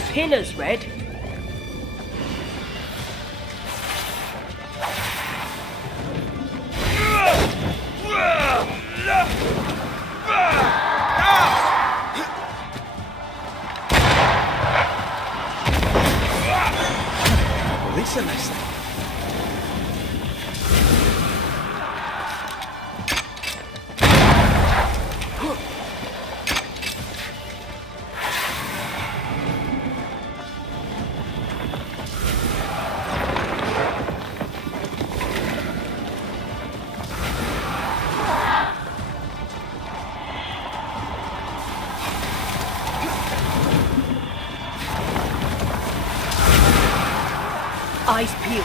The pillars, Red. Releasing this thing. Eyes peeled.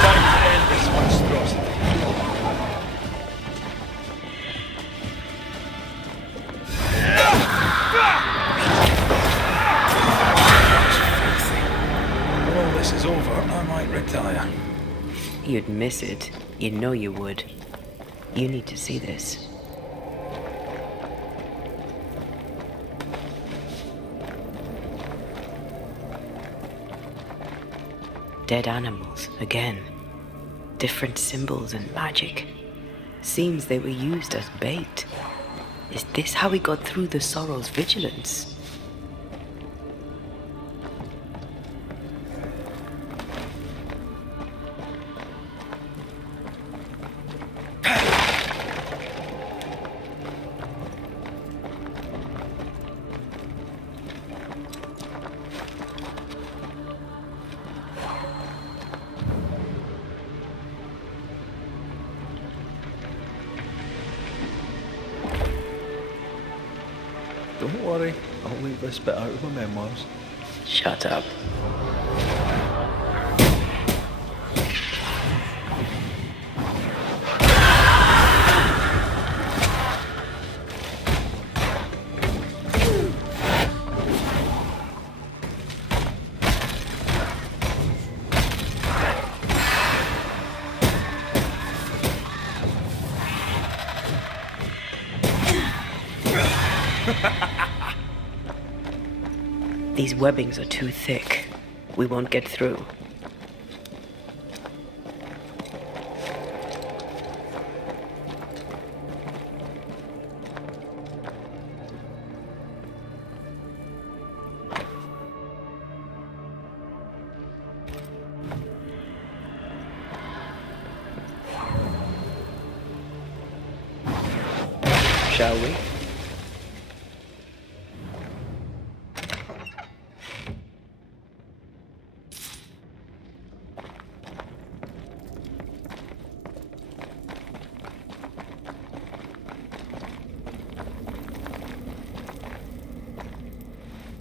Time to end this monstrosity. When all this is over, I might retire. You'd miss it. You know you would. You need to see this. Dead animals, again. Different symbols and magic. Seems they were used as bait. Is this how we got through the Sorrow's vigilance? Don't worry, I'll leave this bit out of my memoirs. Shut up. These webbings are too thick. We won't get through. Shall we?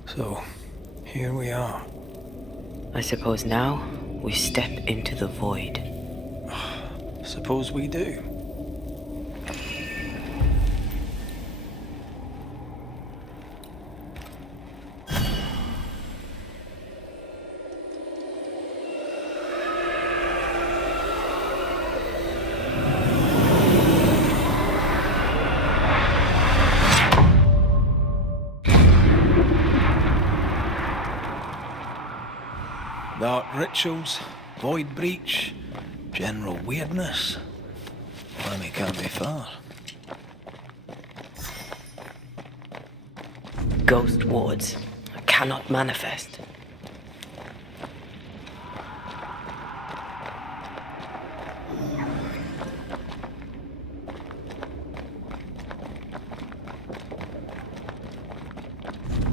So, here we are. I suppose now we step into the void. Suppose we do. Dark rituals, void breach, general weirdness. Lammy can't be far. Ghost wards cannot manifest.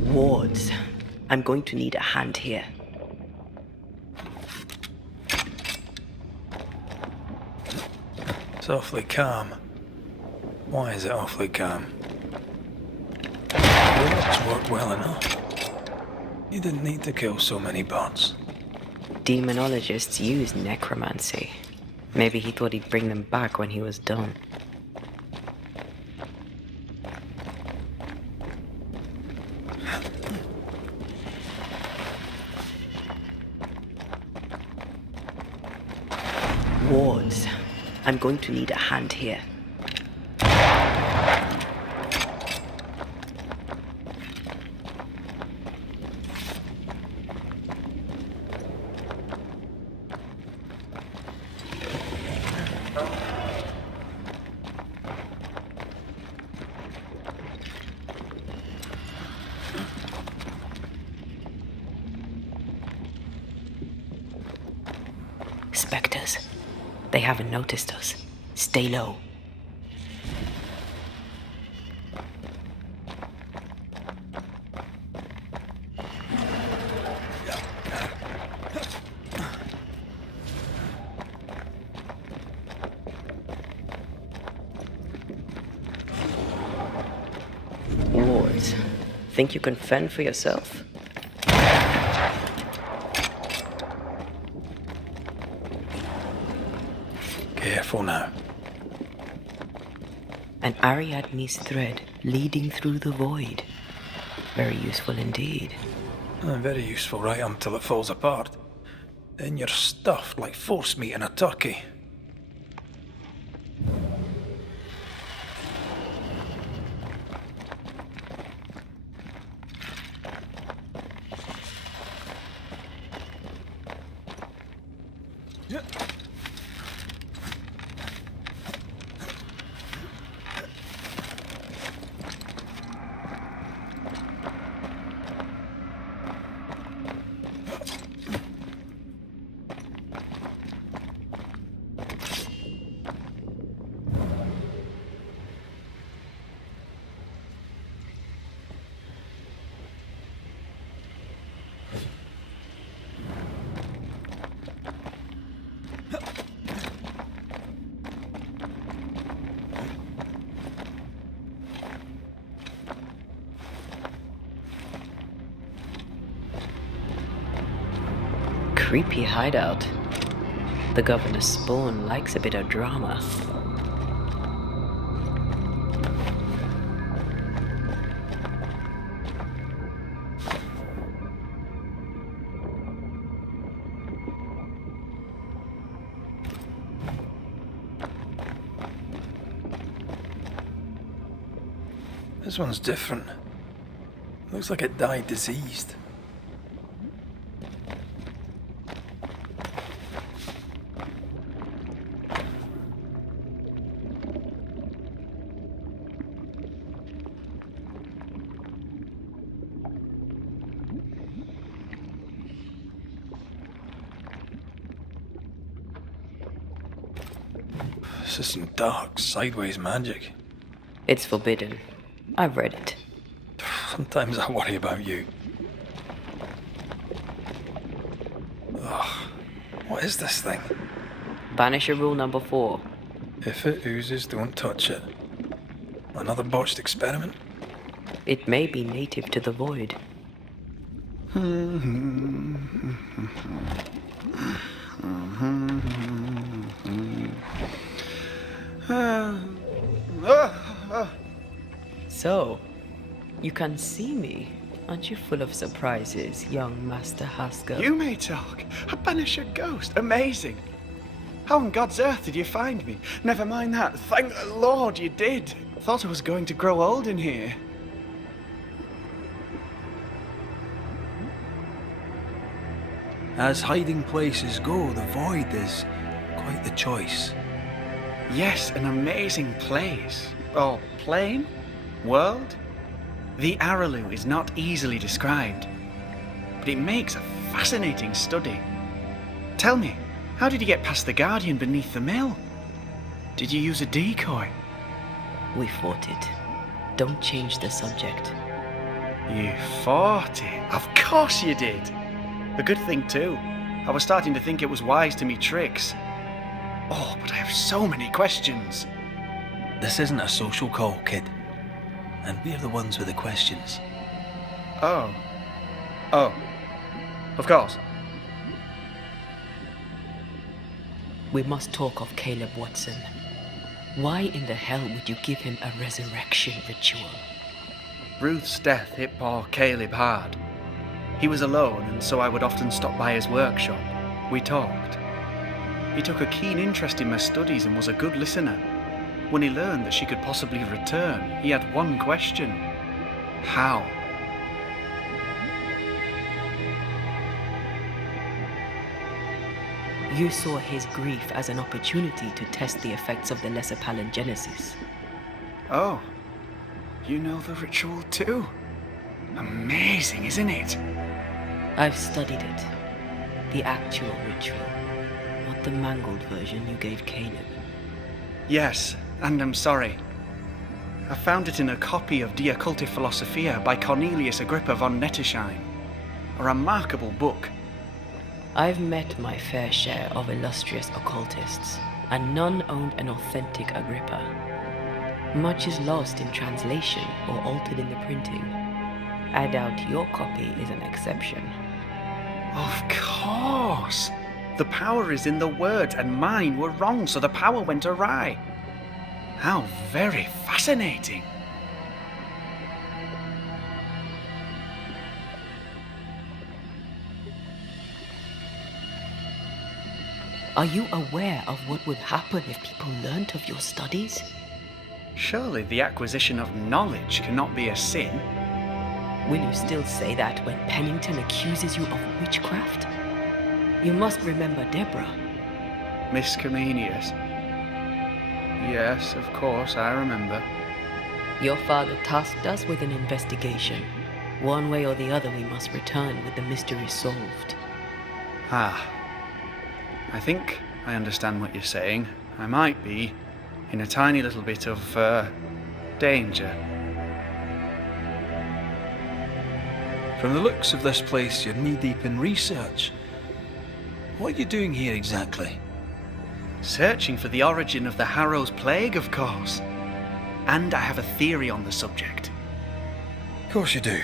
Wards. I'm going to need a hand here. It's awfully calm. Why is it awfully calm? It's worked well enough. You didn't need to kill so many bots. Demonologists use necromancy. Maybe he thought he'd bring them back when he was done. I'm going to need a hand here. Spectres. They haven't noticed us. Stay low. Lords, think you can fend for yourself? Careful now. An Ariadne's thread leading through the void. Very useful indeed. Very useful right until it falls apart. Then you're stuffed like force meat in a turkey. Creepy hideout. The governor's spawn likes a bit of drama. This one's different. Looks like it died diseased. This is some dark, sideways magic. It's forbidden. I've read it. Sometimes I worry about you. Ugh. What is this thing? Banisher rule number 4. If it oozes, don't touch it. Another botched experiment? It may be native to the void. So, you can see me. Aren't you full of surprises, young Master Haskell? You may talk. A Banisher ghost. Amazing. How on God's earth did you find me? Never mind that. Thank the Lord you did. Thought I was going to grow old in here. As hiding places go, the void is quite the choice. Yes, an amazing place. Or plane? World? The Araloo is not easily described, but it makes a fascinating study. Tell me, how did you get past the Guardian beneath the mill? Did you use a decoy? We fought it. Don't change the subject. You fought it? Of course you did. A good thing too. I was starting to think it was wise to me tricks. Oh, but I have so many questions. This isn't a social call, kid. And we're the ones with the questions. Oh. Oh. Of course. We must talk of Caleb Watson. Why in the hell would you give him a resurrection ritual? Ruth's death hit poor Caleb hard. He was alone, and so I would often stop by his workshop. We talked. He took a keen interest in my studies and was a good listener. When he learned that she could possibly return, he had one question. How? You saw his grief as an opportunity to test the effects of the lesser palingenesis. Oh, you know the ritual too? Amazing, isn't it? I've studied it. The actual ritual, not the mangled version you gave Caleb. Yes, and I'm sorry. I found it in a copy of De Occulti Philosophia by Cornelius Agrippa von Nettesheim. A remarkable book. I've met my fair share of illustrious occultists, and none owned an authentic Agrippa. Much is lost in translation or altered in the printing. I doubt your copy is an exception. Of course! The power is in the words, and mine were wrong, so the power went awry. How very fascinating! Are you aware of what would happen if people learnt of your studies? Surely the acquisition of knowledge cannot be a sin. Will you still say that when Pennington accuses you of witchcraft? You must remember Deborah. Miss Comenius. Yes, of course, I remember. Your father tasked us with an investigation. One way or the other, we must return with the mystery solved. Ah. I think I understand what you're saying. I might be in a tiny little bit of, danger. From the looks of this place, you're knee-deep in research. What are you doing here exactly? Searching for the origin of the Harrow's Plague, of course. And I have a theory on the subject. Of course you do.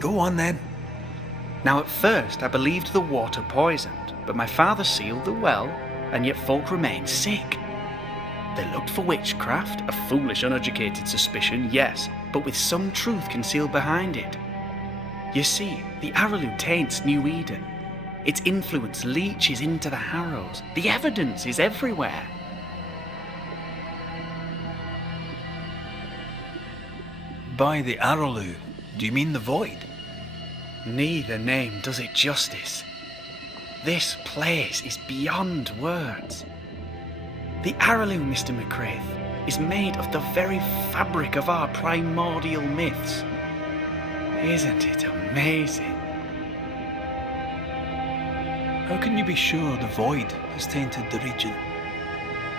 Go on then. Now, at first, I believed the water poisoned, but my father sealed the well, and yet folk remained sick. They looked for witchcraft, a foolish, uneducated suspicion, yes, but with some truth concealed behind it. You see, the Araloo taints New Eden. Its influence leaches into the Harrows. The evidence is everywhere. By the Araloo, do you mean the Void? Neither name does it justice. This place is beyond words. The Araloo, Mr. McCraith, is made of the very fabric of our primordial myths. Isn't it amazing? How can you be sure the Void has tainted the region?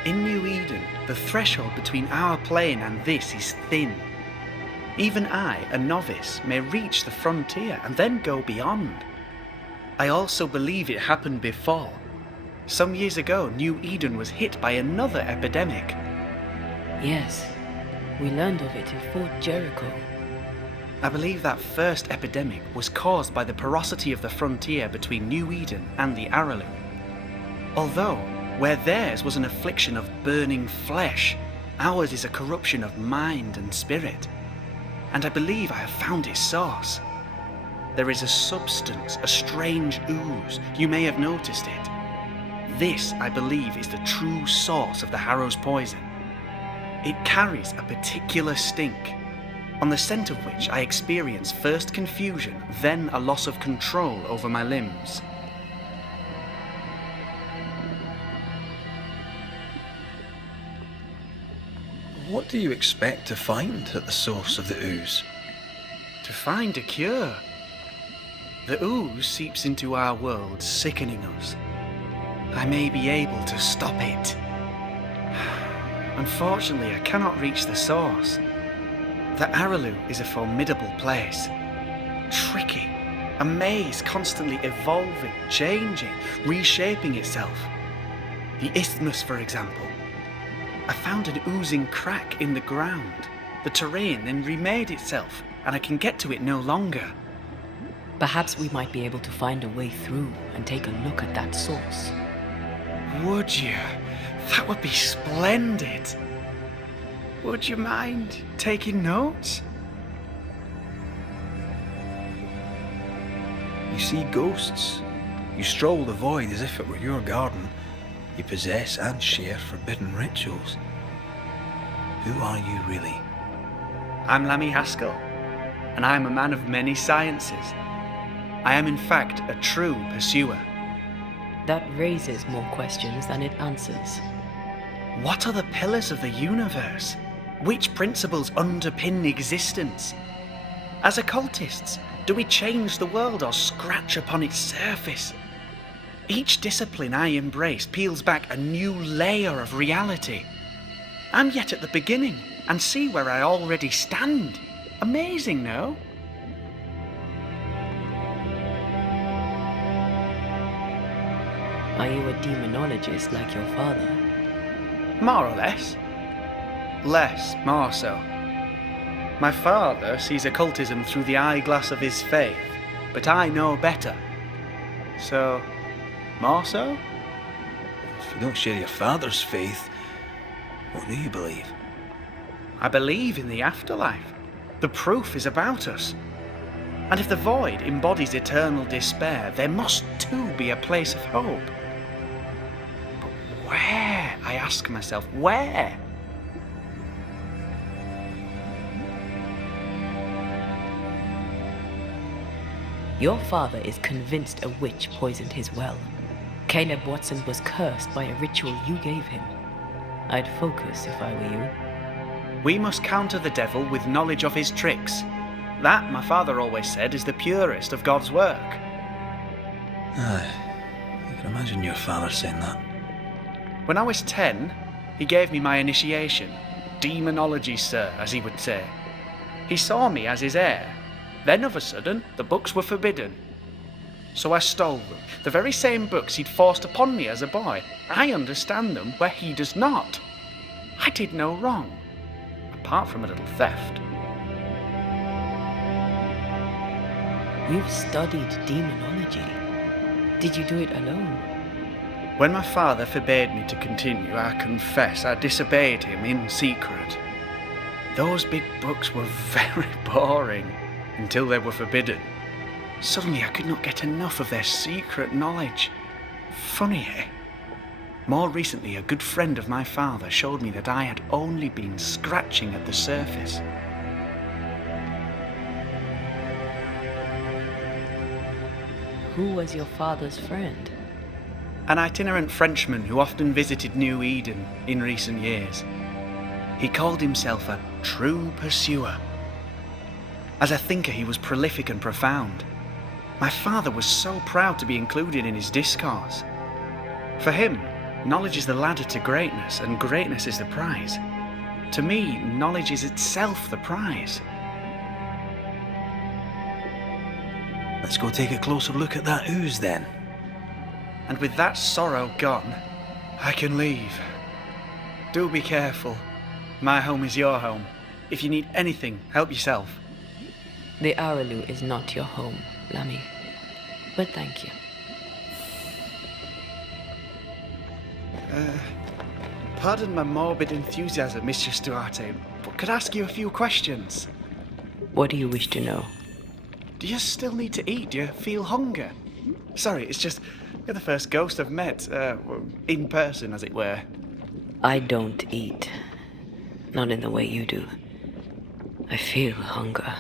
In New Eden, the threshold between our plane and this is thin. Even I, a novice, may reach the frontier and then go beyond. I also believe it happened before. Some years ago, New Eden was hit by another epidemic. Yes, we learned of it in Fort Jericho. I believe that first epidemic was caused by the porosity of the frontier between New Eden and the Araloo. Although, where theirs was an affliction of burning flesh, ours is a corruption of mind and spirit. And I believe I have found its source. There is a substance, a strange ooze. You may have noticed it. This, I believe, is the true source of the Harrow's poison. It carries a particular stink, on the scent of which I experience first confusion, then a loss of control over my limbs. What do you expect to find at the source of the ooze? To find a cure. The ooze seeps into our world, sickening us. I may be able to stop it. Unfortunately, I cannot reach the source. The Araloo is a formidable place. Tricky. A maze constantly evolving, changing, reshaping itself. The isthmus, for example. I found an oozing crack in the ground. The terrain then remade itself, and I can get to it no longer. Perhaps we might be able to find a way through and take a look at that source. Would you? That would be splendid. Would you mind taking notes? You see ghosts. You stroll the Void as if it were your garden. You possess and share forbidden rituals. Who are you really? I'm Lammy Haskell, and I'm a man of many sciences. I am in fact a true pursuer. That raises more questions than it answers. What are the pillars of the universe? Which principles underpin existence? As occultists, do we change the world or scratch upon its surface? Each discipline I embrace peels back a new layer of reality. I'm yet at the beginning, and see where I already stand. Amazing, no? Are you a demonologist like your father? More or less. Less, more so. My father sees occultism through the eyeglass of his faith, but I know better. So, more so? If you don't share your father's faith, what do you believe? I believe in the afterlife. The proof is about us. And if the void embodies eternal despair, there must too be a place of hope. But where? I ask myself, where? Your father is convinced a witch poisoned his well. Caleb Watson was cursed by a ritual you gave him. I'd focus if I were you. We must counter the devil with knowledge of his tricks. That, my father always said, is the purest of God's work. Aye, I can imagine your father saying that. When I was 10, he gave me my initiation. Demonology, sir, as he would say. He saw me as his heir. Then, of a sudden, the books were forbidden. So I stole them. The very same books he'd forced upon me as a boy. I understand them where he does not. I did no wrong, apart from a little theft. You've studied demonology. Did you do it alone? When my father forbade me to continue, I confess I disobeyed him in secret. Those big books were very boring until they were forbidden. Suddenly I could not get enough of their secret knowledge. Funny, eh? More recently, a good friend of my father showed me that I had only been scratching at the surface. Who was your father's friend? An itinerant Frenchman who often visited New Eden in recent years. He called himself a true pursuer. As a thinker, he was prolific and profound. My father was so proud to be included in his discourse. For him, knowledge is the ladder to greatness, and greatness is the prize. To me, knowledge is itself the prize. Let's go take a closer look at that ooze then. And with that sorrow gone, I can leave. Do be careful. My home is your home. If you need anything, help yourself. The Araloo is not your home, Lammy. But thank you. Pardon my morbid enthusiasm, Mistress Duarte, but could I ask you a few questions? What do you wish to know? Do you still need to eat? Do you feel hunger? Sorry, it's just, you're the first ghost I've met, in person, as it were. I don't eat. Not in the way you do. I feel hunger.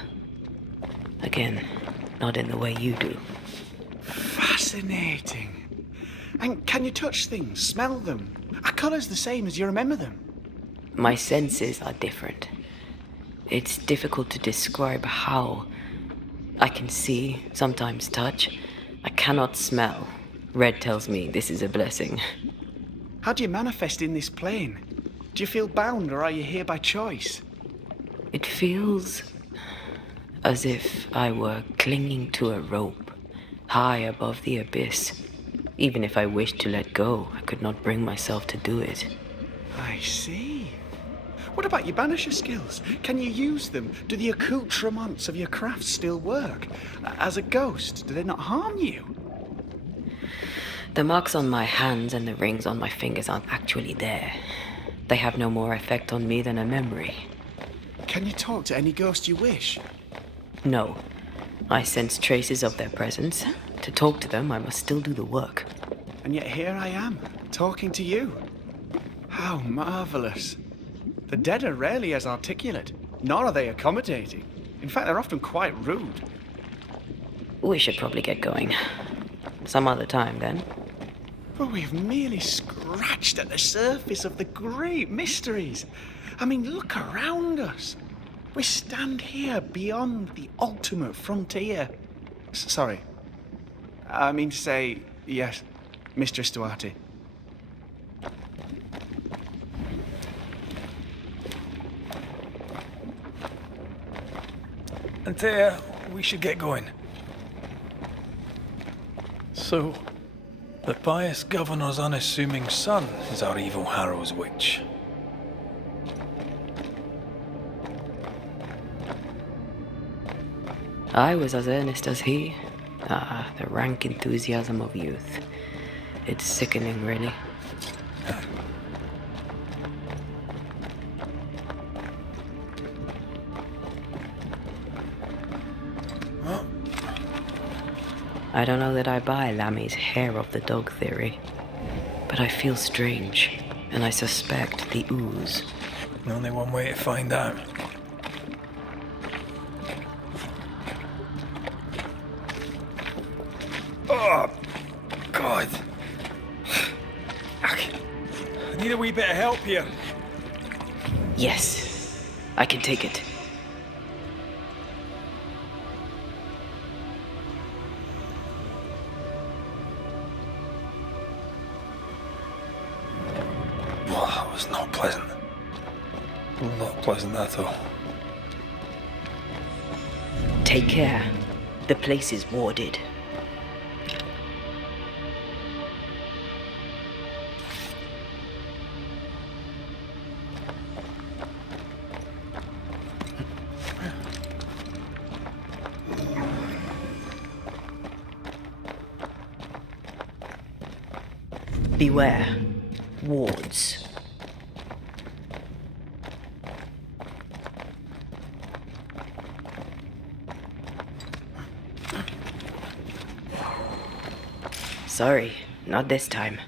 Again, not in the way you do. Fascinating. And can you touch things, smell them? Are colours the same as you remember them? My senses are different. It's difficult to describe how. I can see, sometimes touch. I cannot smell. Red tells me this is a blessing. How do you manifest in this plane? Do you feel bound, or are you here by choice? It feels as if I were clinging to a rope, high above the abyss. Even if I wished to let go, I could not bring myself to do it. I see. What about your Banisher skills? Can you use them? Do the accoutrements of your craft still work? As a ghost, do they not harm you? The marks on my hands and the rings on my fingers aren't actually there. They have no more effect on me than a memory. Can you talk to any ghost you wish? No. I sense traces of their presence. To talk to them, I must still do the work. And yet here I am, talking to you. How marvellous. The dead are rarely as articulate, nor are they accommodating. In fact, they're often quite rude. We should probably get going. Some other time, then. But we've merely scratched at the surface of the great mysteries. I mean, look around us. We stand here beyond the ultimate frontier. Sorry. I mean to say, yes, Mistress Duarte. Antea, we should get going. So, the pious governor's unassuming son is our evil Harrow's witch. I was as earnest as he. Ah, the rank enthusiasm of youth. It's sickening, really. I don't know that I buy Lammy's hair of the dog theory, but I feel strange, and I suspect the ooze. Only one way to find out. Oh, God. I need a wee bit of help here. Yes, I can take it. Well, that was not pleasant. Not pleasant at all. Take care. The place is warded. Beware. Wards. Sorry, not this time.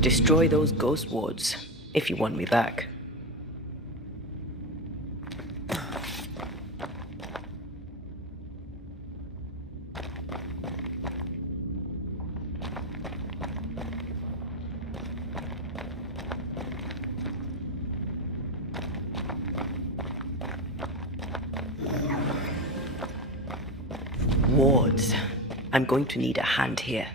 Destroy those ghost wards, if you want me back. Wards. I'm going to need a hand here.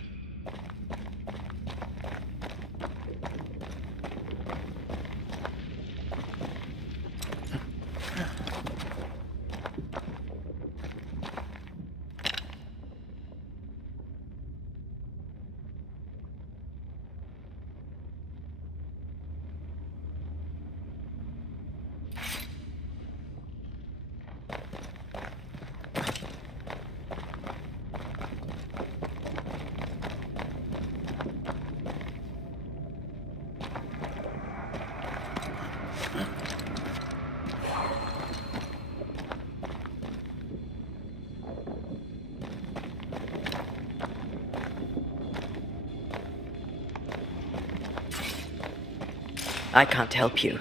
I can't help you.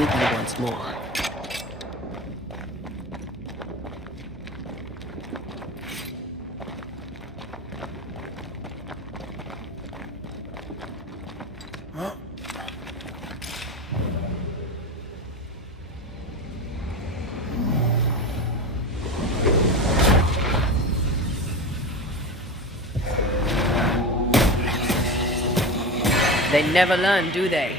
with you once more. They never learn, do they?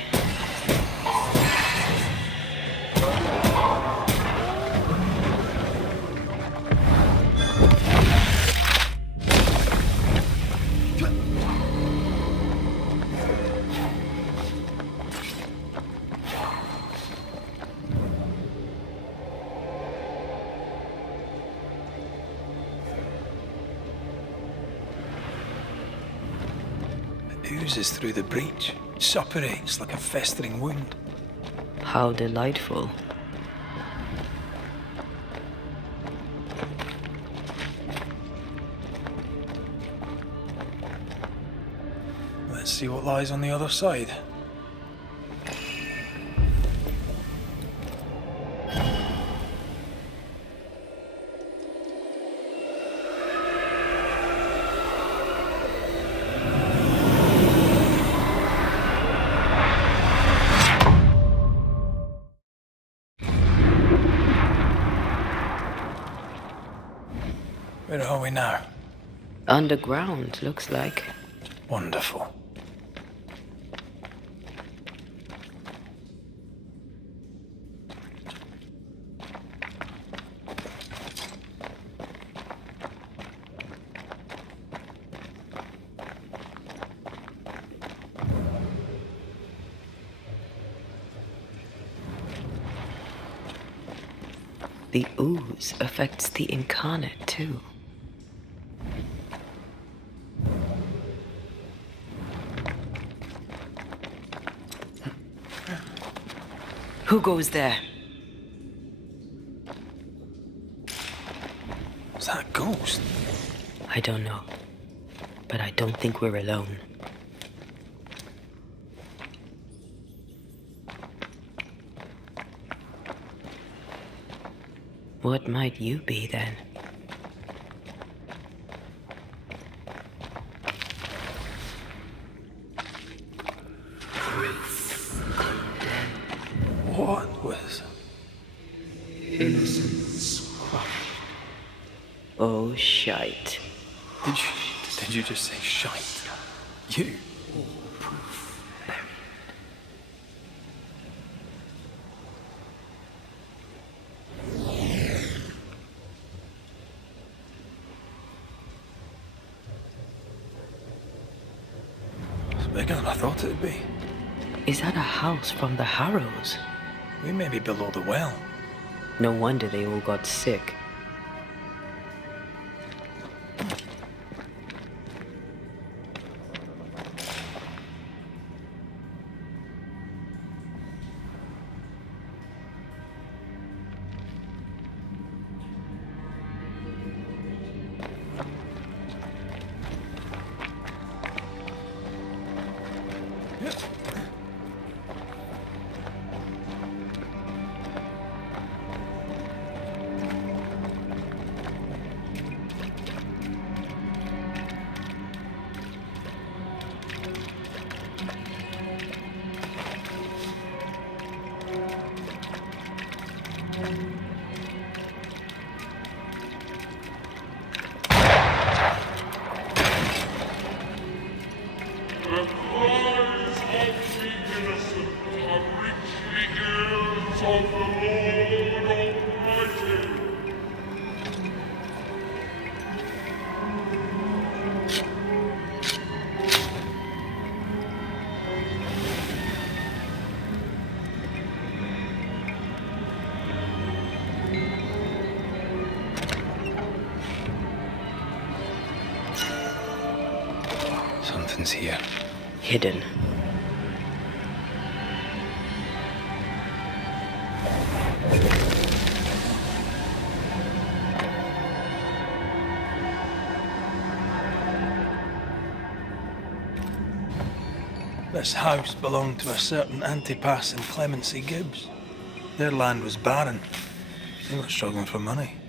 Oozes through the breach, suppurates like a festering wound. How delightful. Let's see what lies on the other side. Where are we now? Underground, looks like. Wonderful. The ooze affects the incarnate too. Who goes there? Is that a ghost? I don't know. But I don't think we're alone. What might you be then? What was... Innocence crushed. Oh, shite. Did you just say shite? You? All proof buried. It's bigger than I thought it'd be. Is that a house from the Harrows? We may be below the well. No wonder they all got sick. Something's here. Hidden. This house belonged to a certain Antipas and Clemency Gibbs. Their land was barren. They were struggling for money.